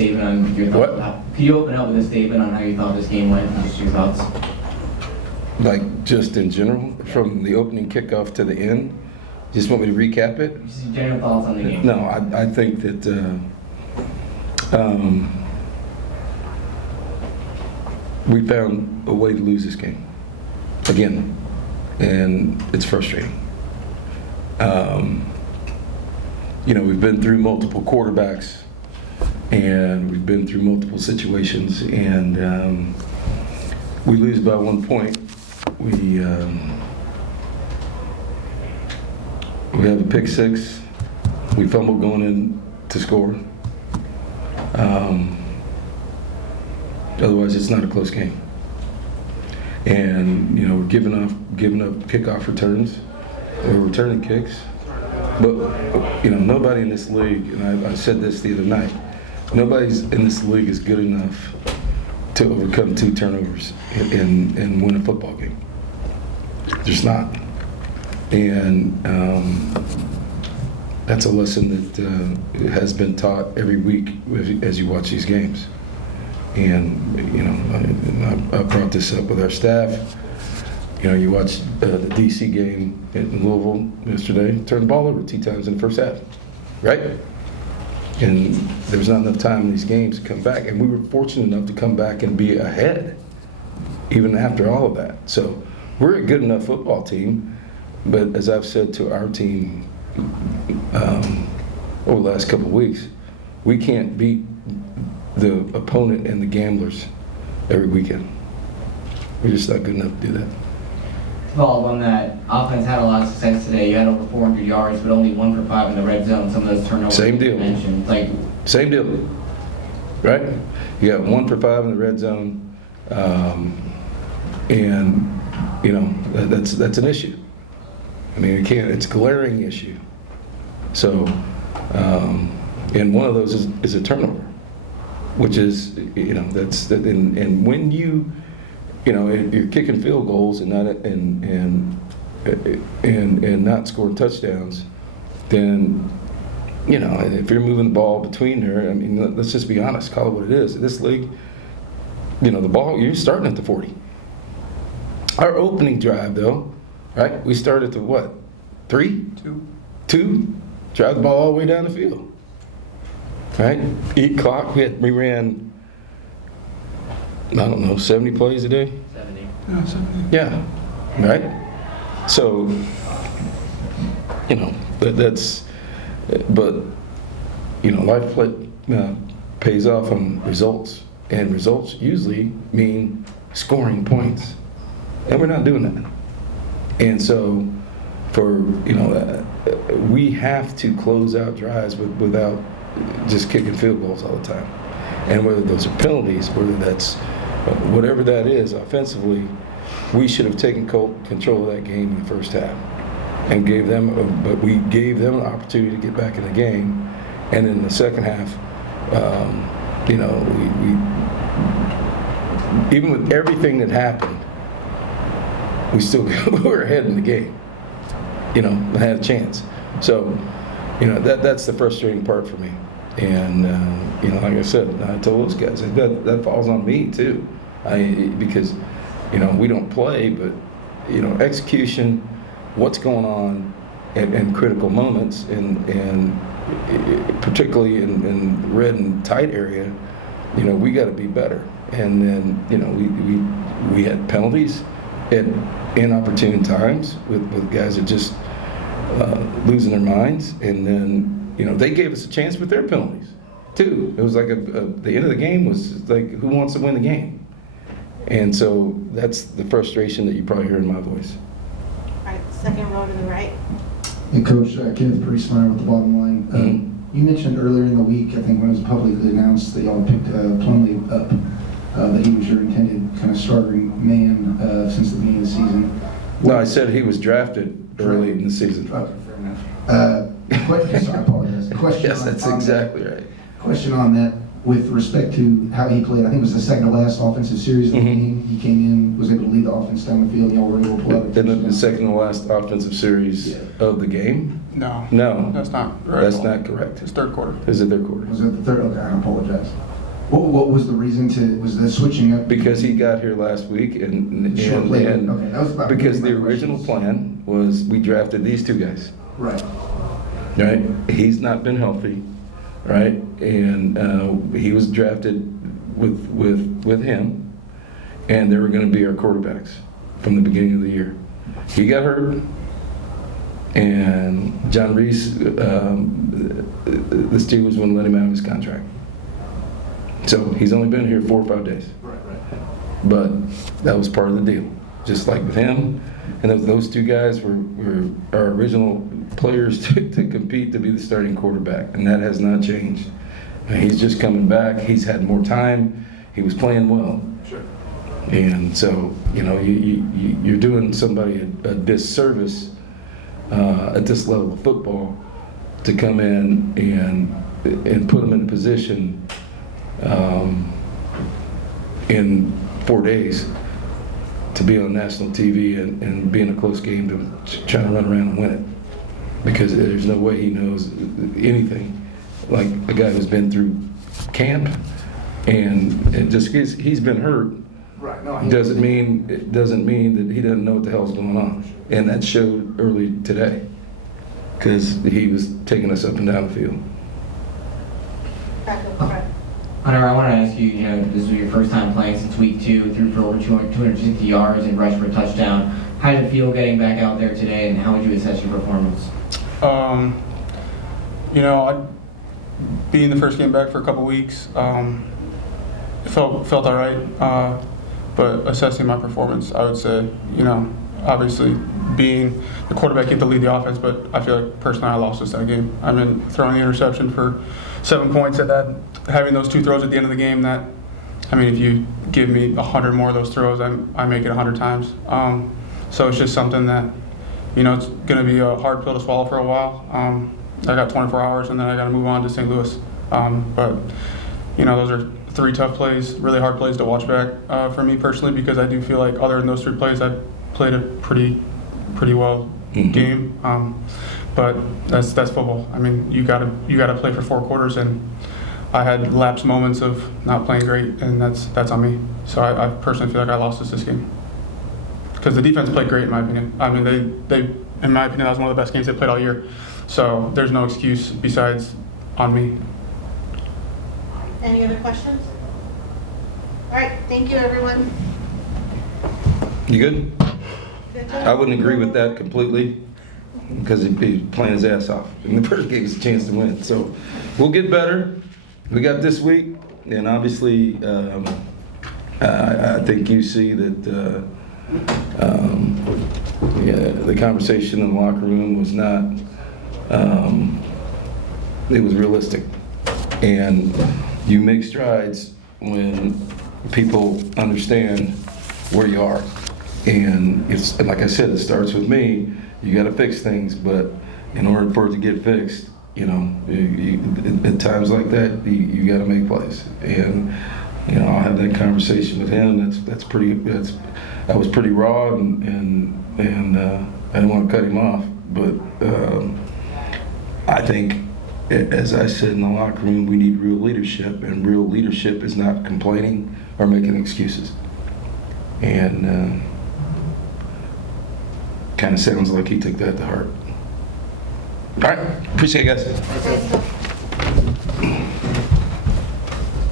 statement on your thoughts? Could you open up with a statement on how you thought this game went and just your thoughts? Like just in general, from the opening kickoff to the end? Just want me to recap it? Just your general thoughts on the game. No, I think that we found a way to lose this game again, and it's frustrating. You know, we've been through multiple quarterbacks, and we've been through multiple situations, and we lose by 1 point. We have a pick six. We fumble going in to score. Otherwise, it's not a close game. And you know, we're giving up kickoff returns. We're returning kicks. But you know, nobody in this league, and I said this the other night, nobody's in this league is good enough to overcome 2 turnovers and win a football game. There's not. And that's a lesson that has been taught every week as you watch these games. And you know, I brought this up with our staff. You know, you watched the DC game in Louisville yesterday, turned the ball over 2 times in the first half, right? And there was not enough time in these games to come back, and we were fortunate enough to come back and be ahead, even after all of that. So we're a good enough football team, but as I've said to our team over the last couple of weeks, we can't beat the opponent and the gamblers every weekend. We're just not good enough to do that. To follow up on that, offense had a lot of success today. You had over 400 yards, but only 1 for 5 in the red zone. Some of those turnovers. Same deal. Mentioned. Same deal. Right? You got 1 for 5 in the red zone, and you know that's an issue. I mean, you can't. It's a glaring issue. So, and one of those is a turnover, which is, you know, and when you know, you're kicking field goals and not scoring touchdowns, then, you know, if you're moving the ball between there, I mean, let's just be honest, call it what it is. In this league, you know, the ball, you're starting at the 40. Our opening drive, though, right? We started at the what? 3? 2. Drive the ball all the way down the field. Right? Eat clock. We ran, I don't know, 70 plays a day? 70. Yeah, 70. Yeah. Right? So, you know, but, you know, life pays off on results. And results usually mean scoring points. And we're not doing that. And so, you know, we have to close out drives without just kicking field goals all the time. And whether those are penalties, whether that's whatever that is offensively, we should have taken control of that game in the first half and but we gave them an opportunity to get back in the game. And in the second half, you know, we even with everything that happened, we still were ahead in the game. You know, I had a chance. So, you know, that's the frustrating part for me. And you know, like I said, I told those guys that falls on me too, because you know, we don't play, but you know, execution, what's going on, and critical moments, and particularly in the red and tight area, you know, we got to be better. And then, you know, we had penalties at inopportune times with guys that just losing their minds, and then, you know, they gave us a chance with their penalties too. It was like the end of the game was like, who wants to win the game? And so that's the frustration that you probably hear in my voice. All right, second row to the right. Hey, Coach, Kenneth Priestmeyer with the Bottom Line. You mentioned earlier in the week, I think when it was publicly announced that y'all picked Plumlee up, that he was your intended kind of starting man since the beginning of the season. No, I said he was drafted early in the season. Okay, fair enough. Sorry, I apologize. Question Yes, that's exactly right. Question on that. with respect to how he played, I think it was the second to last offensive series of the game. He came in, was able to lead the offense down the field, and y'all were able to pull out a Isn't it the touchdown. second to last offensive series of the game? No. No. That's not right. That's not correct. It's third quarter. Is it their quarter? Was it the third? Okay, I apologize. What was the reason was the switching up? Because he got here last week and Short play. Okay, that was about because my the original questions. plan was we drafted these two guys, Right. right? He's not been healthy, right? And he was drafted with him, and they were going to be our quarterbacks from the beginning of the year. He got hurt, and John Reese, the Steelers wouldn't let him out of his contract. So he's only been here 4 or 5 days. Right. But that was part of the deal. Just like with him, and those two guys were our original players to compete to be the starting quarterback, and that has not changed. And he's just coming back. He's had more time. He was playing well. Sure. And so, you're doing somebody a disservice at this level of football to come in and put them in a position in 4 days to be on national TV and be in a close game to try to run around and win it. Because there's no way he knows anything like a guy who's been through camp and just because he's been hurt Right. No, doesn't mean that he doesn't know what the hell's going on. And that showed early today because he was taking us up and down the field. Back up front. Hunter, I want to ask you, this was your first time playing since week 2, threw for over 260 yards and rushed for a touchdown. How did it feel getting back out there today, and how would you assess your performance? I being the first game back for a couple weeks, it felt all right. But assessing my performance, I would say, obviously being the quarterback, you have to lead the offense, but I feel like personally I lost us that game. I've been throwing the interception for 7 points at that, having those 2 throws at the end of the game that, if you give me 100 more of those throws, I make it 100 times. So it's just something that, it's going to be a hard pill to swallow for a while. I got 24 hours and then I got to move on to St. Louis. But those are 3 tough plays, really hard plays to watch back for me personally, because I do feel like other than those 3 plays, I played a pretty well game. But that's football. You gotta play for 4 quarters, and I had lapsed moments of not playing great, and that's on me. So I personally feel like I lost this game because the defense played great in my opinion. They in my opinion that was one of the best games they played all year. So there's no excuse besides on me. Any other questions? All right, thank you, everyone. You good? Good job. I wouldn't agree with that completely because he's playing his ass off. And the first gave us a chance to win. So we'll get better. We got this week, and obviously I think you see that the conversation in the locker room was not, it was realistic. And you make strides when people understand where you are. And it's like I said, it starts with me. You got to fix things, but in order for it to get fixed, at times like that, you got to make plays. And I'll have that conversation with him. I was pretty raw, and I didn't want to cut him off. But I think, as I said in the locker room, we need real leadership, and real leadership is not complaining or making excuses. And kind of sounds like he took that to heart. All right, appreciate it, guys. Thanks.